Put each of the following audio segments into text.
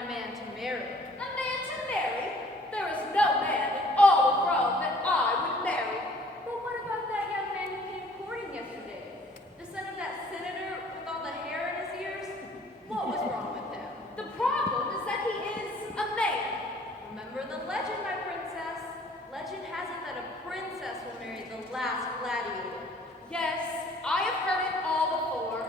a man to marry. A man to marry? There is no man in all of Rome that I would marry. But what about that young man who came courting yesterday? The son of that senator with all the hair in his ears? What was wrong with him? The problem is that he is a man. Remember the legend, my princess. Legend has it that a princess will marry the last gladiator. Yes, I have heard it all before.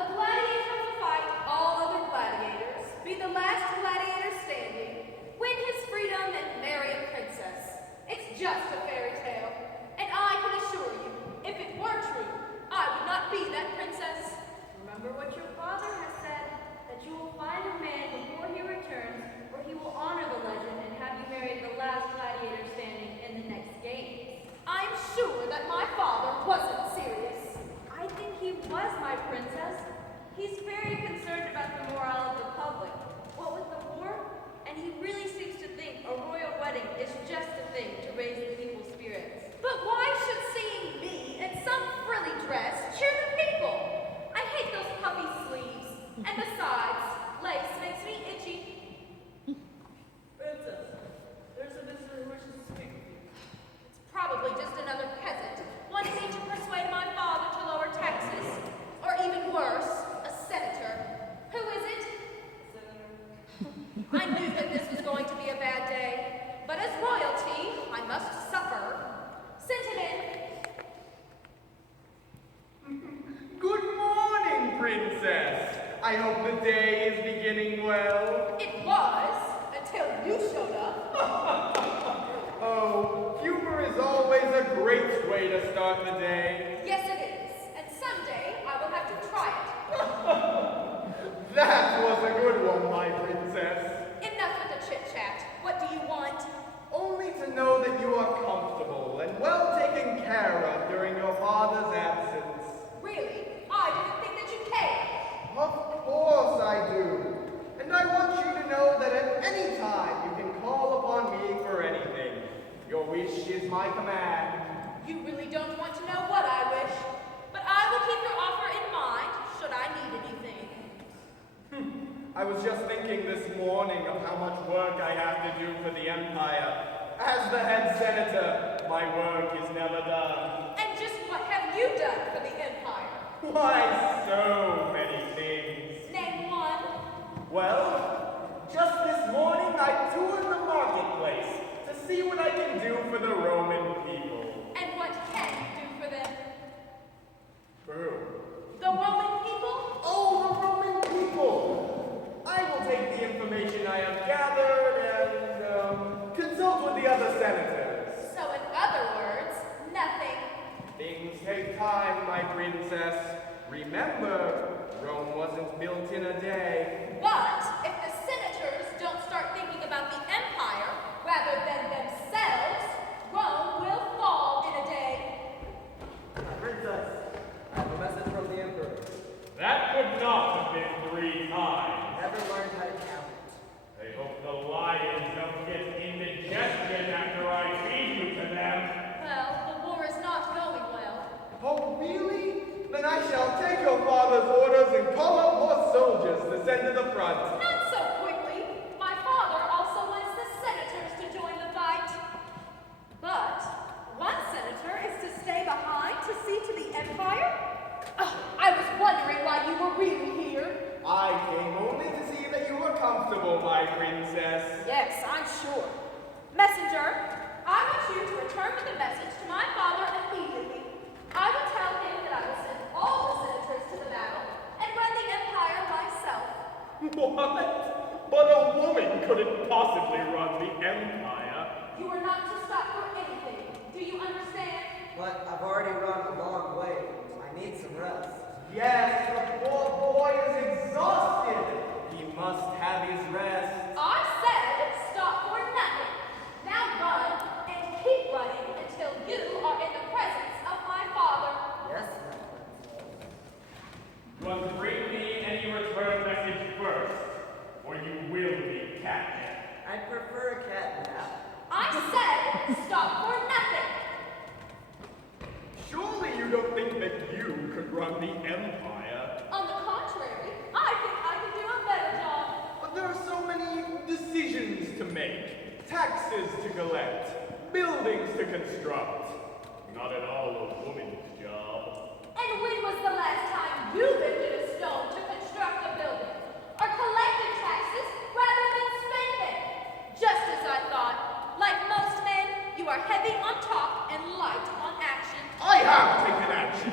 A gladiator will fight all other gladiators, be the last gladiator standing, win his freedom, and marry a princess. It's just a fairy tale. And I can assure you, if it were true, I would not be that princess. Remember what your father has said, that you will find a man before he returns, or he will honor the legend and have you marry the last gladiator standing in the next games. I'm sure that my father wasn't serious. I think he was, my princess. He's very concerned about the morale of the public. What with the war? And he really seems to think a royal wedding is just the thing to raise the people's spirits. But why should seeing me in some frilly dress cheer the people? I hate those puffy sleeves. And besides, lace makes me itchy. Princess, there's a visitor who wishes to speak with you. It's probably just another peasant wanting me to persuade my father to lower taxes. Or even worse, a senator. Who is it? Senator. I knew that this was going to be a bad day, but as royalty, I must suffer. Send him in. Good morning, Princess. I hope the day is beginning well. It was, until you showed up. Oh, humor is always a great way to start the day. Yes, it is, and someday I will have to try it. That was a good one, my princess. Enough with the chit-chat. What do you want? Only to know that you are comfortable and well taken care of during your father's absence. Really? I didn't think that you cared. Of course I do. And I want you to know that at any time you can call upon me for anything. Your wish is my command. You really don't want to know what I wish, but I will keep your offer in mind should I need anything. I was just thinking this morning of how much work I have to do for the Empire. As the head senator, my work is never done. And just what have you done for the Empire? Why, so many things. Name one. Well, just this morning I toured the marketplace to see what I can do for the Roman people. And what can you do for them? For who? The Roman people? Oh, the Roman people! I will take the information I have gathered and, consult with the other senators. So in other words, nothing. Things take time, my princess. Remember, Rome wasn't built in a day. But if the senators don't start thinking about the Empire rather than themselves, Rome will fall in a day. Princess, I have a message from the Emperor. That could not have been 3 times. Never learned how to count. I hope the lions don't get indigestion after I feed you to them. Well, the war is not going well. Oh, really? Then I shall take your father's orders and call up more soldiers to send to the front. Not so quickly. My father also wants the senators to join the fight. But one senator is to stay behind to see to the Empire? Oh, I was wondering why you were really here. I came only to see that you were comfortable, my princess. Yes, I'm sure. Messenger, I want you to return with a message to my father immediately. I will tell him that I will send all the senators to the battle and run the Empire myself. What? But a woman couldn't possibly run the Empire. You are not to stop for anything. Do you understand? But I've already run a long way. I need some rest. Yes, the poor boy is exhausted. He must have his rest. I said stop for nothing. Now run and keep running until you are in the presence of my father. Yes, You must bring me any return message first, or you will be captured. I'd prefer a cat nap. I said stop for nothing. Surely you don't think that you could run the Empire? On the contrary, I collect, buildings to construct. Not at all a woman's job. And when was the last time you lifted a stone to construct a building? Or collected taxes rather than spend them? Just as I thought. Like most men, you are heavy on talk and light on action. I have taken action.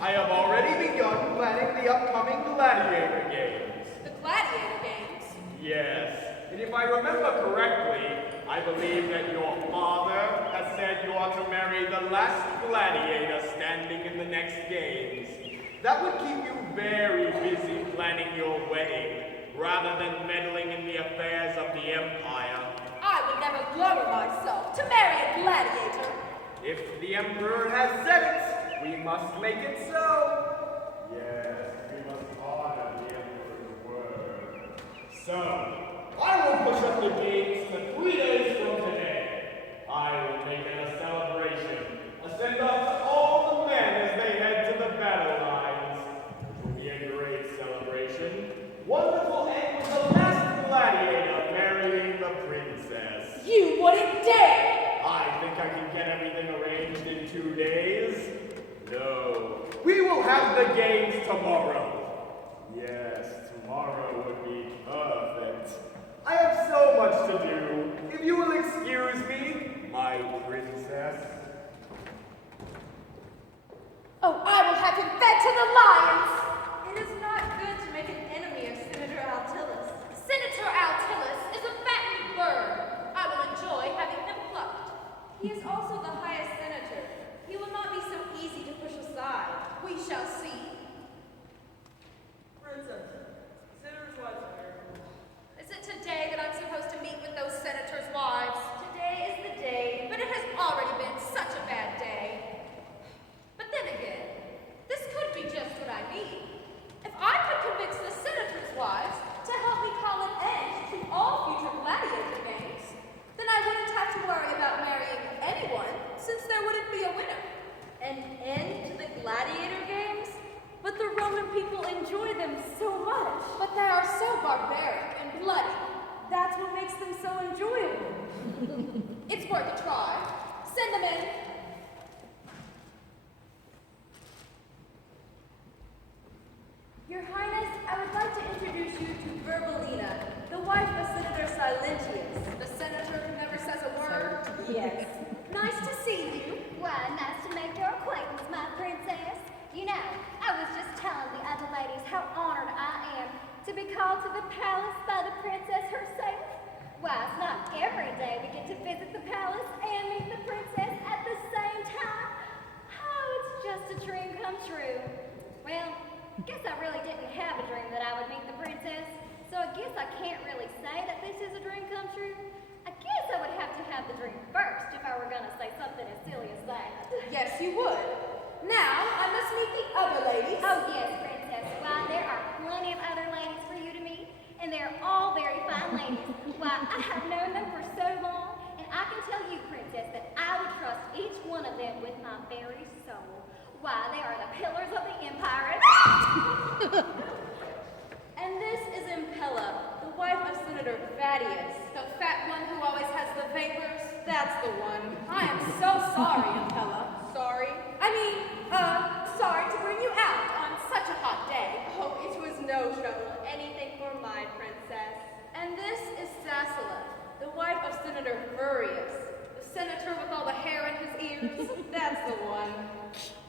I have already begun planning the upcoming Gladiator Games. The Gladiator Games? Yes, and if I remember correctly, I believe that your father has said you are to marry the last gladiator standing in the next games. That would keep you very busy planning your wedding, rather than meddling in the affairs of the Empire. I would never lower myself to marry a gladiator. If the Emperor has said it, we must make it so. Yes, we must honor the Emperor's word. So, I will push up the gates to 3 days from today. I will make it a celebration, a send-off to all the men as they head to the battle lines. It will be a great celebration, one that will end with the last gladiator marrying the princess. You wouldn't dare! I think I can get everything arranged in 2 days. No, we will have the games tomorrow. Yes, tomorrow would be perfect. I have so much to do. If you will excuse me, my princess. Oh, I will have him fed to the lions! It is not good to make an enemy of Senator Altilis. Senator Altilis is a fattened bird. I will enjoy having him plucked. He is also the highest senator. He will not be so easy to push aside. We shall see. Princess, Senator's wives are here. Is it today that I'm supposed to meet with those senators' wives? Today is the day. But it has already been such a bad day. But then again, this could be just what I need. If I could convince the senators' wives to help me call an end to all future gladiator games, then I wouldn't have to worry about marrying anyone, since there wouldn't be a winner. An end to the gladiator games? But the Roman people enjoy them so much. But they are so barbaric and bloody. That's what makes them so enjoyable. It's worth a try. Send them in. Your Highness, I would like to introduce you to Verbalina, the wife of Senator Silentius. The senator who never says a word. Yes. Nice to see you. Why, nice to make your acquaintance, my princess. You know, I was just telling the other ladies how honored I am to be called to the palace by the princess herself. Why, it's not every day we get to visit the palace and meet the princess at the same time. Oh, it's just a dream come true. Well, guess I really didn't have a dream that I would meet the princess, so I guess I can't really say that this is a dream come true. I guess I would have to have the dream first if I were gonna say something as silly as that. Yes, you would. Now, I must meet the other ladies. Oh, yes, princess. Why, there are plenty of other ladies for you to meet, and they're all very fine ladies. Why, I have known them for so long, and I can tell you, princess, that I would trust each one of them with my very soul. Why, they are the pillars of the empire. And this is Impella, the wife of Senator Vadius. The fat one who always has the vapors. That's the one. I am so sorry, Impella. Sorry? Sorry to bring you out on such a hot day. Oh, it was no trouble. Anything for my princess. And this is Sassila, the wife of Senator Furius. The senator with all the hair in his ears. That's the one.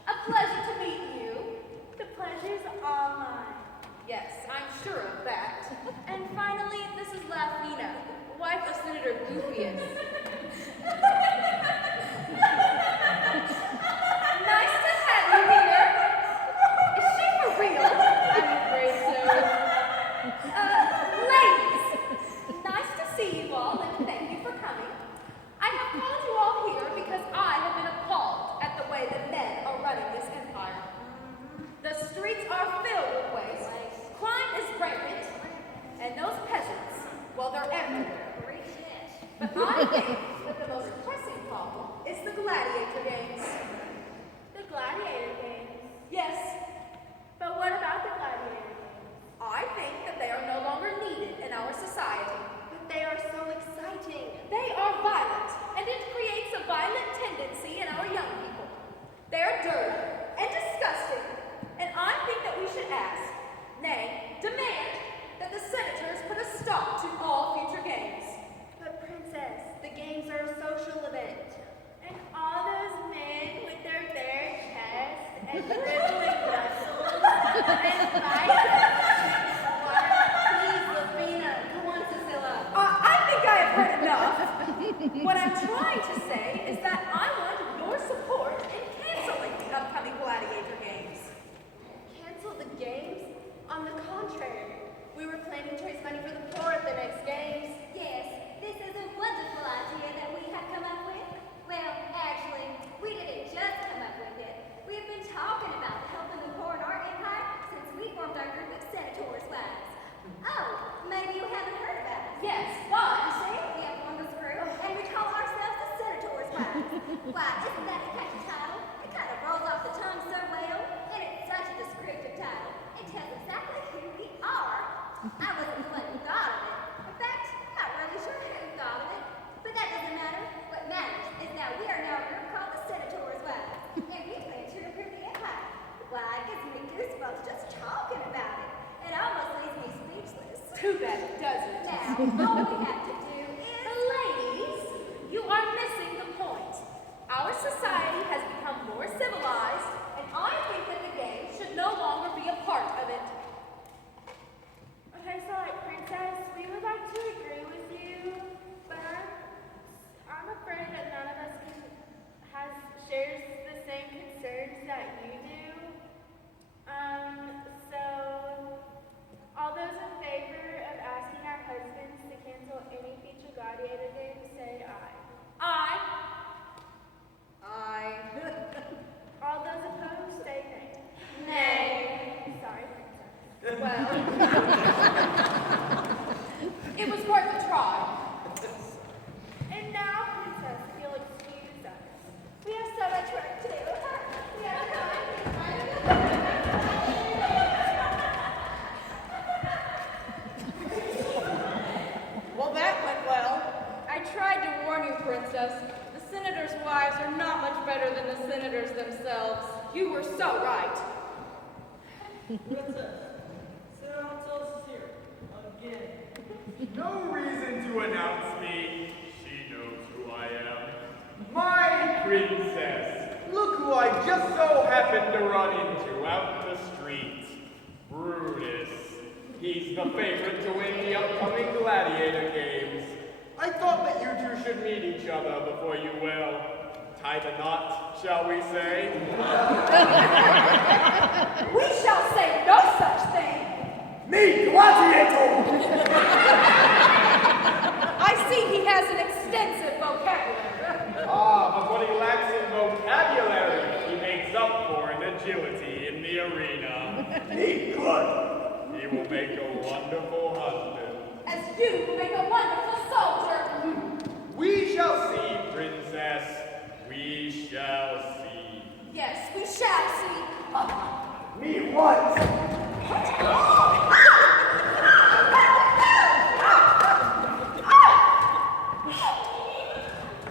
A pleasure to meet you. The pleasure's all mine. Yes, I'm sure of that. And finally, this is Lafina, wife of Senator Lupius. Nice to have you here. Is she for real? I'm afraid so. Ladies, nice to see you all and thank you for coming. I have called you all here because I have been appalled at the way that men are running this empire. The streets are filled with waste, crime is rampant, and those peasants, well, they're everywhere. But I think that the most pressing problem is the gladiator games. The gladiator games. Yes, But what about the gladiator games? I think that they are no longer needed in our society. But they are so exciting. They are violent, Why, isn't that a catchy title? It kind of rolls off the tongue so well, and it's such a descriptive title. It tells exactly who we are. I wasn't the one who thought of it. In fact, I'm not really sure who thought of it. But that doesn't matter. What matters is that we are now a group called the Senators' Wives, and we plan to improve the empire. Why, it gives me goosebumps just talking about it. It almost leaves me speechless. Too bad it doesn't. Now, all we have to do is... Ladies, you are missing the point. Our society has become more civilized, and I think that the game should no longer be a part of it. Okay, so like, Princess, we would like to agree with you, but I'm afraid that none of us shares the same concerns that you do. So all those in favor of asking our husbands to cancel any future gladiator games, say aye. Aye. All those opposed, say nay. Nay. Sorry, Princess. Well, it was worth a try. And now, Princess, if you'll excuse us. We have so much work to do. We have time. Well, that went well. I tried to warn you, Princess. The senators' wives are not much better than the senators themselves. You were so right. Princess, Sarah Altellis is here. Again. No reason to announce me. She knows who I am. My princess. Look who I just so happened to run into out the street. Brutus. He's the favorite to win the upcoming gladiator games. I thought that you two should meet each other before you, tie the knot, shall we say? We shall say no such thing. Me, gladiator! I see he has an extensive vocabulary. But what he lacks in vocabulary, he makes up for in agility in the arena. He could. He will make a wonderful husband. As you will make a wonderful soldier. We shall see, princess. We shall see. Yes, we shall see. Me what?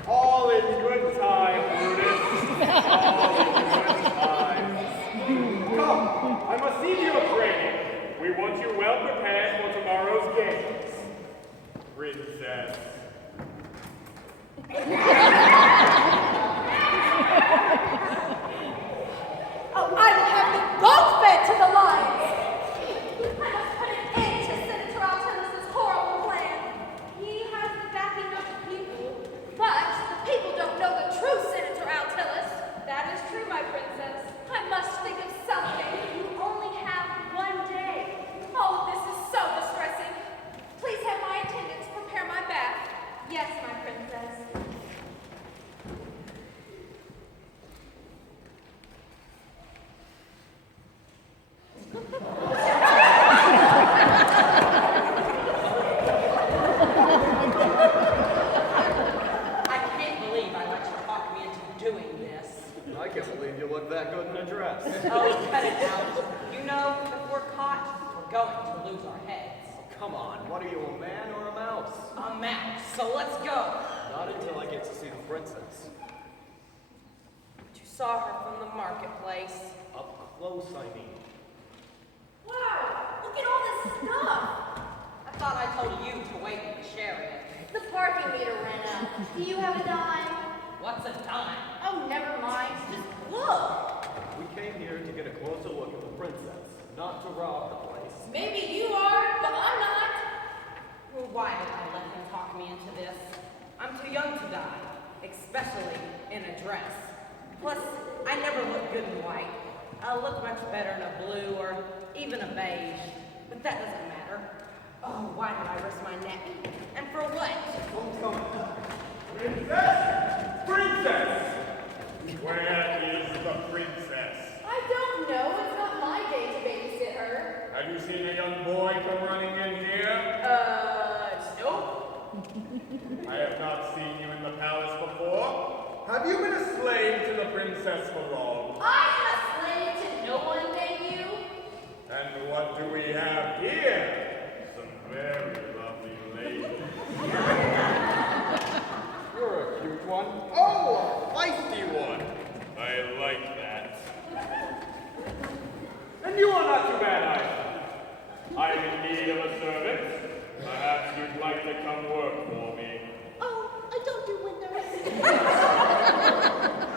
All in good time, Brutus. All in good time. Come, I must see your training. We want you well prepared for tomorrow's games. Princess. Oh, I will have them both fed to the lions. I must put an end to Senator Altellis' horrible plan. He has the backing of the people, but the people don't know the true Senator Altellis. That is true, my princess. I must think of something. You only have one day. Oh, this is so distressing. Please have my attendants prepare my bath. Yes, my princess. I can't believe I let you talk me into doing this. I can't believe you look that good in a dress. Oh, cut it out. You know, if we're caught, we're going to lose our heads. Oh, come on, what are you, a man or a mouse? A mouse, so let's go. Not until I get to see the princess. You saw her from the marketplace. Up close, I mean. Wow, look at all this stuff. I thought I told you to wait in the chariot. The parking meter ran out. Do you have a dime? What's a dime? Oh, never mind. Just look. We came here to get a closer look at the princess, not to rob the place. Maybe you are, but I'm not. Well, why did I let him talk me into this? I'm too young to die, especially in a dress. Plus, I never look good in white. I'll look much better in a blue or even a beige, but that doesn't matter. Oh, why did I risk my neck? And for what? Princess! Princess! Where is the princess? I don't know. It's not my day to babysit her. Have you seen a young boy come running in here? Nope. I have not seen you in the palace before. Have you been asleep princess for long. I'm a slave to no one than you. And what do we have here? Some very lovely ladies. You're a cute one. Oh, a feisty one. I like that. And you are not too bad either. I'm in need of a servant. Perhaps you'd like to come work for me. Oh, I don't do windows.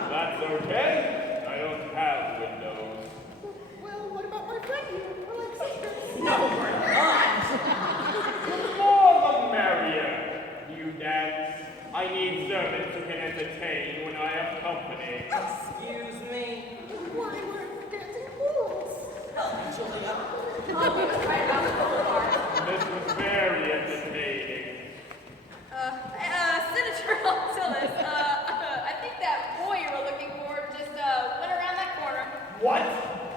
That's okay. I don't have windows. Well, what about my friend here? We're like sisters. No, we're not. The more the merrier. You dance. I need servants who can entertain when I have company. Excuse me. Why, we're dancing fools. Oh, Julia. Oh, he was right about the whole part. This was very entertaining. Senator Altilis, I think that boy you were looking for just went around that corner. What?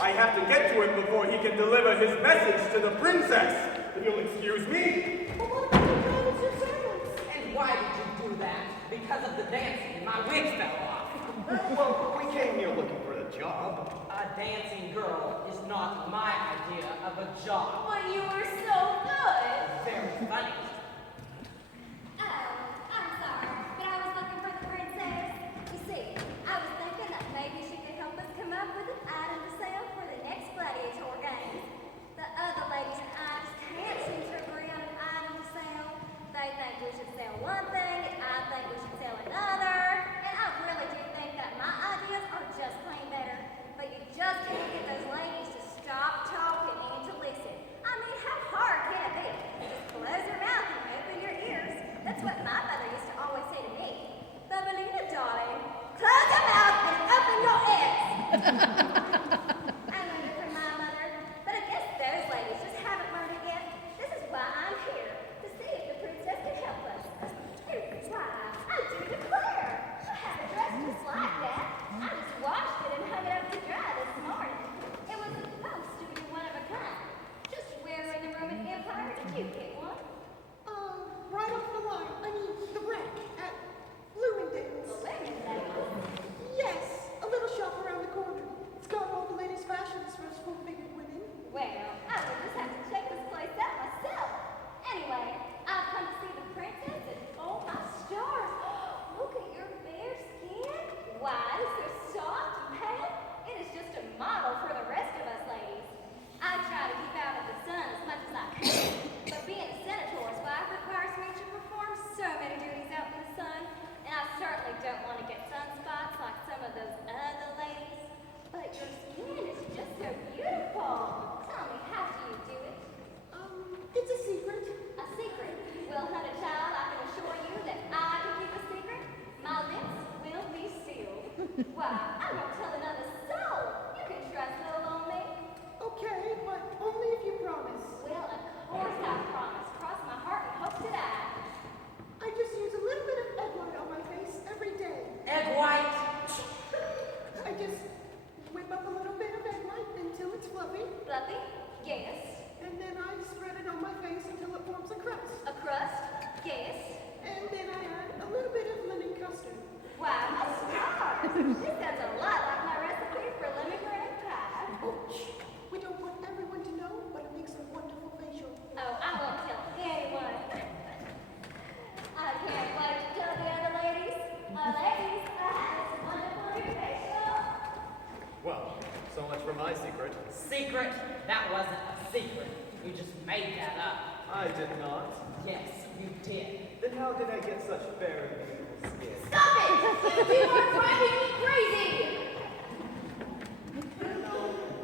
I have to get to him before he can deliver his message to the princess. If you'll excuse me. But what about the drivers or servants? And why did you do that? Because of the dancing and my wig fell off. Well, we came here looking for a job. A dancing girl is not my idea of a job. But you were so good. Very funny. Oh, I'm sorry, but I was looking for the princess. You see, I was thinking that maybe she could help us come up with an item to sell for the next gladiator games. The other ladies and I just can't seem to agree on an item to sell. They think we should sell one thing, and I think we should sell another. And I really do think that my ideas are just plain better. But you just can't get those ladies to stop talking and to listen. I mean, how hard can it be? Just close your mouth and open your ears. That's what my mother used to always say to me. Bubbalina, darling, close your mouth and open your ears. I learned it from my mother, but I guess those ladies just haven't learned it yet. This is why I'm here, to see if the princess can help us. Why, I do declare, I have a dress just like that. I just washed it and hung it up to dry this morning. It was supposed to be one of a kind. Just wear her in the Roman Empire and you get one. Right off the line. I mean, the rack at Bloomingdale's. Yes, a little shop around the corner. It's got all the latest fashions for us full-figured women. Well, I would just have to check this place out myself. Anyway, I've come to see the princess and oh my stars. Look at your fair skin. Why, it's so soft and pale. It is just a model for the rest of us ladies. I try to keep out of the sun as much as I can, but being a senator's wife requires me to perform so many duties out in the sun, and I certainly don't want to get sunspots like some of those other ladies. But your skin is just so beautiful. Tell me, how do you do it? It's a secret. A secret? Well, honey child, I can assure you that I can keep a secret. My lips will be sealed. Why, I won't tell another soul. You can trust little on me. Okay, but only if you promise. Well, of course I promise. Cross my heart and hope to die. I just use a little bit of egg white on my face every day. Egg white. I just whip up a little bit of egg white until it's fluffy, Fluffy? Yes. and then I spread it on my face until it forms a crust. A crust? Yes. And then I add a little bit of lemon custard. Why, my stars! This sounds a lot like my recipe for lemongrass pie. We don't want everyone to know, but it makes a wonderful facial. Oh, I won't tell anyone. I can't wait to tell the other ladies. Ladies, I had this wonderful new facial. Well, so much for my secret. Secret? That wasn't a secret. You just made that up. I did not. Yes, you did. Then how did I get such fair and beautiful skin? Stop it! You two are driving me crazy!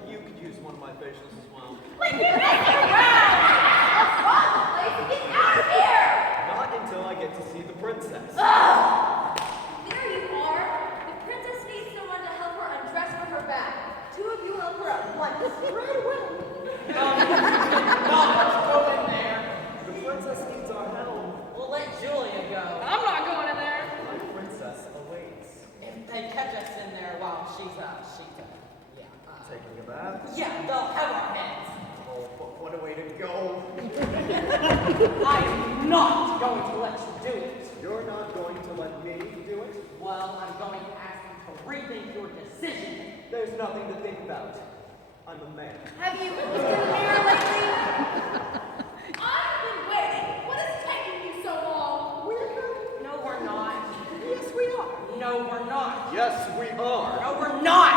You could use one of my facials as well. But you're messing around! Let's rob the place and get out of here! Not until I get to see the princess. There you are. The princess needs someone to help her undress for her bath. Two of you help her at once. Right away. Not go in there. The princess needs our help. We'll let Julia go. I'm not going in there. My princess awaits. If they catch us in there while she's Taking a bath? yeah, they'll have our heads. Oh, but what a way to go. I'm not going to let you do it. You're not going to let me do it? Well, I'm going to ask them to rethink your decision. There's nothing to think about. I'm a man. Have you looked in the mirror lately? I've been waiting. What is taking you so long? We're coming. No, we're not. Yes, we are. No, we're not. Yes, we are. No, we're not.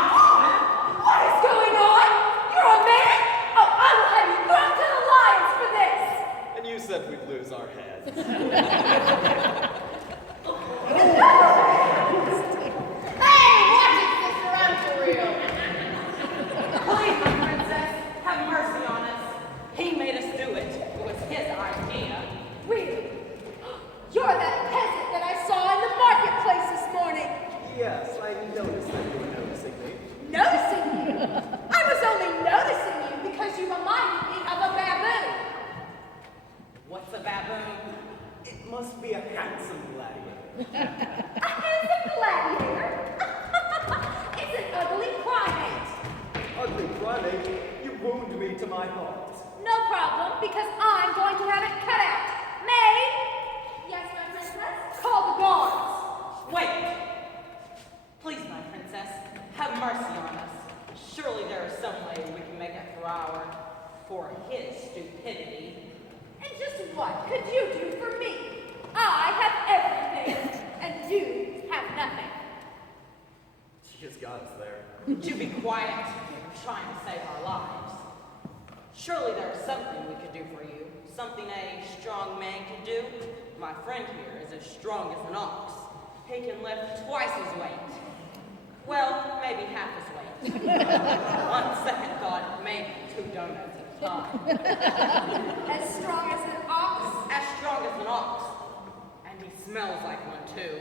What is going on? You're a man? Oh, I will have you thrown to the lions for this. And you said we'd lose our heads. Hey, watch it, sister. I'm for real. Please, my princess, have mercy on us. He made us do it. It was his idea. Really? You're that peasant that I saw in the marketplace this morning. Yes, I noticed that you were noticing me. Noticing you? I was only noticing you because you reminded me of a baboon. What's a baboon? It must be a handsome gladiator. A handsome gladiator? It's an ugly primate. Ugly primate, you wound me to my heart. No problem, because I'm going to have it cut out. Maid? Yes, my princess? Call the guards. Wait. Please, my princess, have mercy on us. Surely there is some way we can make up for his stupidity. And just what could you do for me? I have everything, and you have nothing. She has got us there. Would you be quiet? We're trying to save our lives. Surely there is something we could do for you. Something a strong man can do. My friend here is as strong as an ox. He can lift twice his weight. Well, maybe half his weight. On second thought, maybe 2 donuts at a time. As strong as an ox? As strong as an ox. And he smells like one too.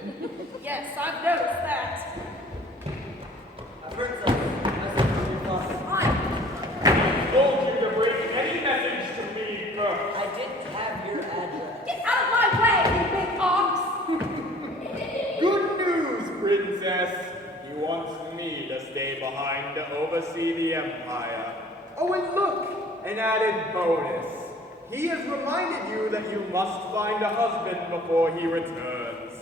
Yes, I've noticed that. Princess, message from your father. Fine. Told you to bring any message to me first. I didn't have your address. Get out of my way, you big ox! Good news, Princess. He wants me to stay behind to oversee the Empire. Oh, and look, an added bonus. He has reminded you that you must find a husband before he returns.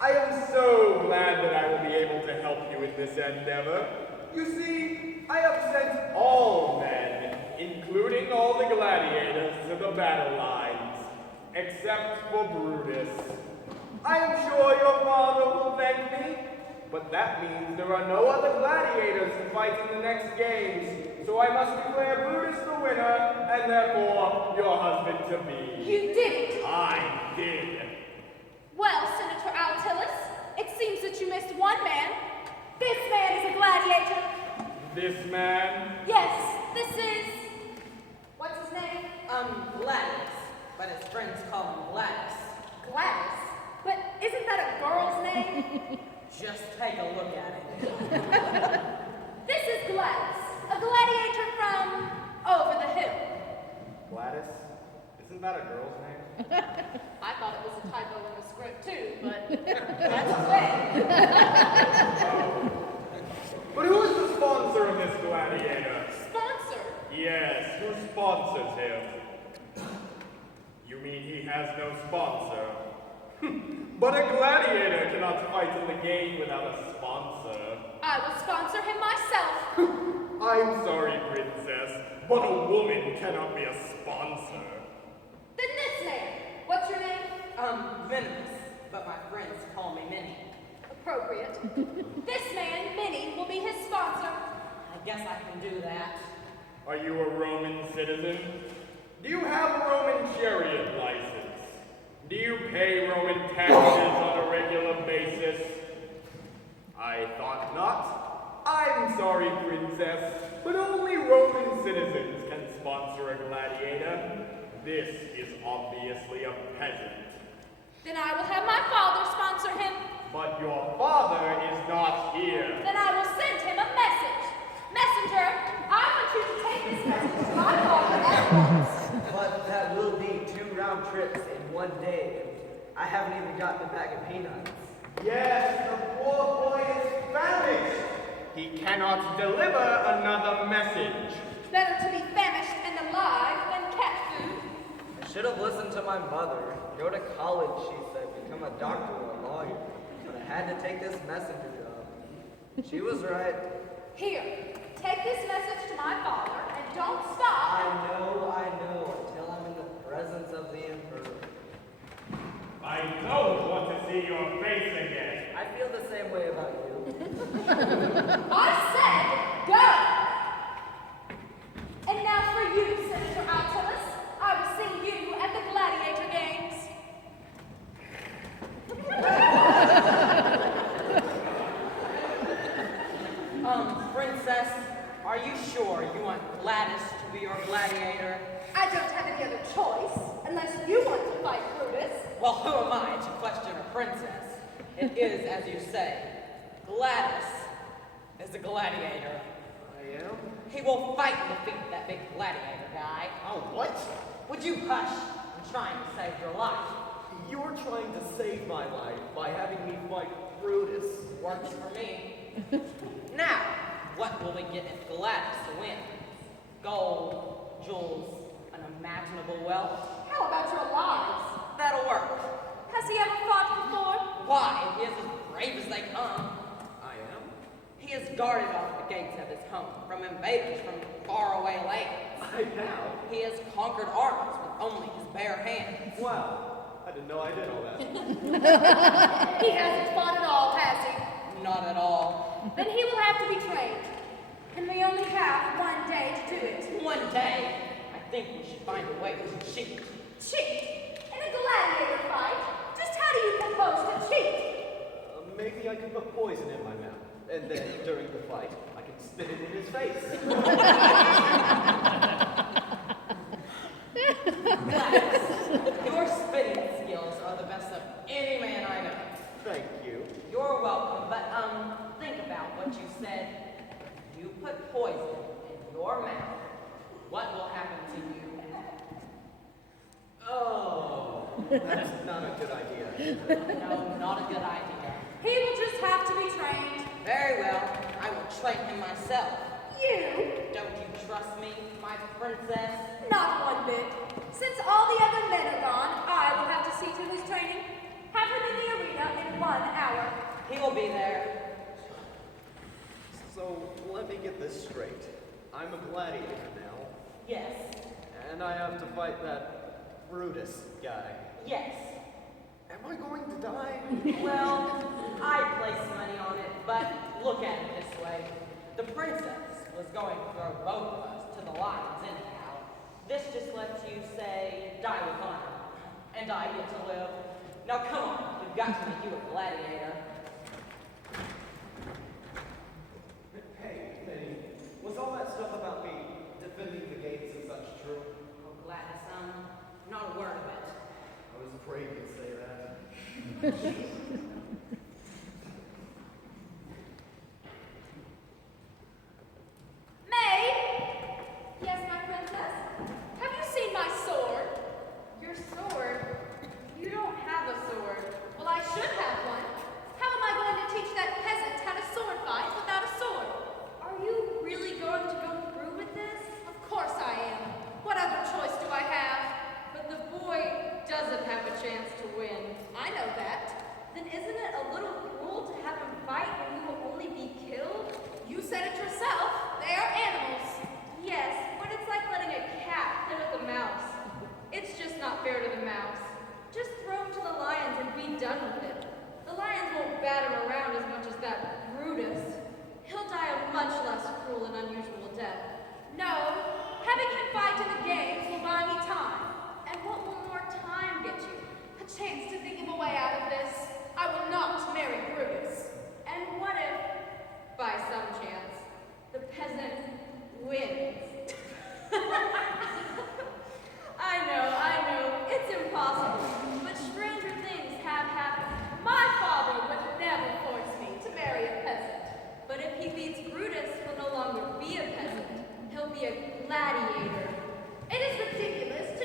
I am so glad that I will be able to help you in this endeavor. You see, I have sent all men, including all the gladiators, to the battle lines, except for Brutus. I am sure your father will thank me, but that means there are no other gladiators to fight in the next games, so I must declare Brutus the winner, and therefore your husband-to-be. You did it! I did. Well, Senator Altilis, it seems that you missed one man. This man is a gladiator. This man? Yes, this is... What's his name? Gladys. But his friends call him Gladys. Gladys. But isn't that a girl's name? Just take a look at it. This is Gladys, a gladiator from over the hill. Gladys? Isn't that a girl's name? I thought it was a typo in the script too, but that's okay. But who is the sponsor of this gladiator? Sponsor? Yes, who sponsors him? You mean he has no sponsor? But a gladiator cannot fight in the game without a sponsor. I will sponsor him myself. I'm sorry, Princess, but a woman cannot be a sponsor. Then this man, what's your name? Venomous, but my friends call me Minnie. Appropriate. This man, Minnie, will be his sponsor. I guess I can do that. Are you a Roman citizen? Do you have a Roman chariot license? Do you pay Roman taxes on a regular basis? I thought not. I'm sorry, Princess, but only Roman citizens can sponsor a gladiator. This is obviously a peasant. Then I will have my father sponsor him. But your father is not here. Then I will send him a message. Messenger, I want you to take this message to my father at once. But that will be 2 round trips in 1 day. I haven't even gotten a bag of peanuts. Yes, the poor boy is famished. He cannot deliver another message. Better to be famished and alive than cat food. I should have listened to my mother. Go to college, she said. Become a doctor or a lawyer. But I had to take this messenger job. She was right. Here, take this message to my father and don't stop. I know, until I'm in the presence of the Emperor. I don't want to see your face again. I feel the same way about you. I said go! And now for you, Senator Altimus. I will see you at the Gladiator Games. Princess, are you sure you want Gladys to be your gladiator? I don't have any other choice, unless you want to fight Brutus. Well, who am I to question a princess? It is, as you say, Gladys is a gladiator. I am? He will fight and defeat that big gladiator guy. Oh, what? Would you hush? I'm trying to save your life. You're trying to save my life by having me fight Brutus. Works for me. Now, what will we get if Gladys wins? Gold, jewels, unimaginable wealth? How about your lives? That'll work. Has he ever fought before? Why? He is as brave as they come. I am? He has guarded off the gates of his home from invaders from faraway lands. I have? He has conquered armies with only his bare hands. Wow. I didn't know I did all that. He hasn't fought at all, has he? Not at all. Then he will have to be trained. And we only have one day to do it. One day, I think we should find a way to cheat. Cheat? In a gladiator fight? Just how do you propose to cheat? Maybe I can put poison in my mouth. And then, during the fight, I can spit it in his face. Gladys, your spitting skills are the best of any man I know. Thank you. You're welcome, but think about what you said. You put poison in your mouth. What will happen to you? Oh, that's not a good idea. No, not a good idea. He will just have to be trained. Very well, I will train him myself. You? Don't you trust me, my princess? Not one bit. Since all the other men are gone, I will have to see to his training. Have him in the arena in 1 hour. He will be there. So, let me get this straight. I'm a gladiator now, Yes, and I have to fight that Brutus guy. yes. Am I going to die? Well, I place money on it, but look at it this way. The princess was going to throw both of us to the lions anyhow. This just lets you say, die with honor, and I get to live. Now come on, we've got to make you a gladiator. Hey, Penny, was all that stuff about me defending the gates and such true? Oh, Gladys, not a word of it. I was afraid you'd say that. Maid? Yes, my princess? Have you seen my sword? Your sword? You don't have a sword. Well, I should have one. How am I going to teach that peasant how to sword fight without a sword? Are you really going to go through with this? Of course I am. What other choice do I have? But the boy doesn't have a chance to win. I know that. Then isn't it a little cruel to have him fight when he will only be killed? You said it yourself. They are animals. Yes, but it's like letting a cat play with a mouse. It's just not fair to the mouse. Just throw him to the lions and be done with it. The lions won't bat him around as much as that Brutus. He'll die a much less cruel and unusual death. No, having him fight in the games will buy me time. And what will more time get you? A chance to think of a way out of this. I will not marry Brutus. And what if, by some chance, the peasant wins? I know, it's impossible, but stranger things have happened. My father would never force me to marry a peasant. But if he beats Brutus, he'll no longer be a peasant. He'll be a gladiator. It is ridiculous to